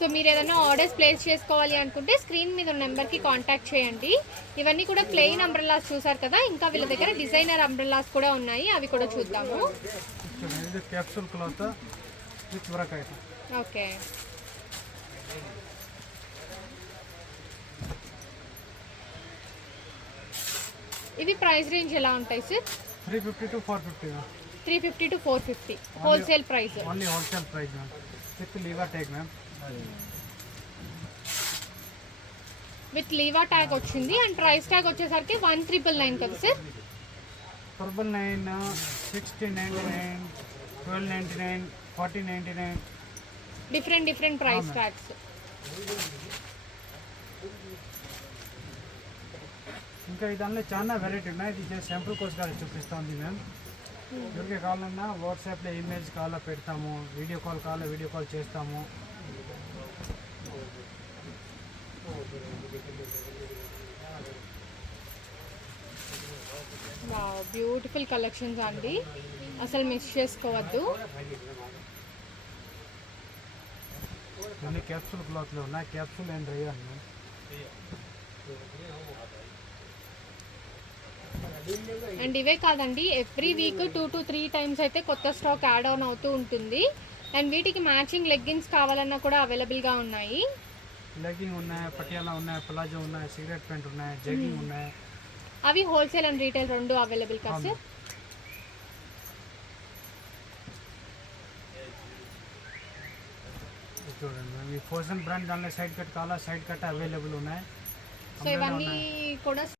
So మీరు ఏదైనా orders place చేసుకోవాలి అనుకుంటే స్క్రీన్ మీద ఉన్న నెంబర్కి కాంటాక్ట్ చేయండి. ఇవన్నీ కూడా ప్లెయిన్ అంబ్రెల్లాస్ చూసారు కదా, ఇంకా వీళ్ళ దగ్గర డిజైనర్ అంబ్రెల్లాస్ కూడా ఉన్నాయి, అవి కూడా చూద్దాము. ఇది capsule cloth with work item. Okay, ఇవి ప్రైస్ రేంజ్ ఎలా ఉంటాయి sir? 350 to 450. 350 to 450 wholesale price. Only wholesale price ma'am. With లీవా ట్యాగ్ మ్యామ్. విత్ లీవా ట్యాగ్ వచ్చింది అండ్ ప్రైస్ ట్యాగ్ వచ్చేసరికి 1999 కదా సార్? 999, 1699, 1299, 1499. Different price tags. ఇంకా దానిలో చాలా వెరైటీ ఉన్నాయి. ఇది శాంపుల్ కోసం చూపిస్తుంది మ్యామ్. ఎవరికి కావాలన్నా వాట్సాప్లో ఇమేజ్ కావాలా పెడతాము, వీడియో కాల్ కావాలా వీడియో కాల్ చేస్తాము. బ్యూటిఫుల్ కలెక్షన్స్ అండి, అసలు మిస్ చేసుకోవద్దు. అన్ని క్యాప్సూల్ క్లాత్లో ఉన్నాయి, క్యాప్సూల్ అండ్ రేయాన్. అండ్ ఇవే కాదండి, ఎవ్రీ వీక్ 2 to 3 టైమ్స్ అయితే కొత్త స్టాక్ యాడ్ ఆన్ అవుతూ ఉంటుంది. అండ్ వీటికి మ్యాచింగ్ లెగ్గిన్స్ కావాలన్నా కూడా అవైలబుల్గా ఉన్నాయి. లెగ్గింగ్ ఉన్నాయి, పటియాలా ఉన్నాయి, ప్లాజో ఉన్నాయి, సిగరెట్ ప్యాంట్ ఉన్నాయి, జగ్గింగ్ ఉన్నాయి. అవి హోల్సేల్ అండ్ రీటైల్ రెండు అవైలబుల్ కదా సార్? చూడండి, మీ ఫోర్సన్ బ్రాండ్ దానిలో సైడ్ కట్ కావాలా సైడ్ కట్ అవైలబుల్ ఉన్నాయి. సో ఇవన్నీ కూడా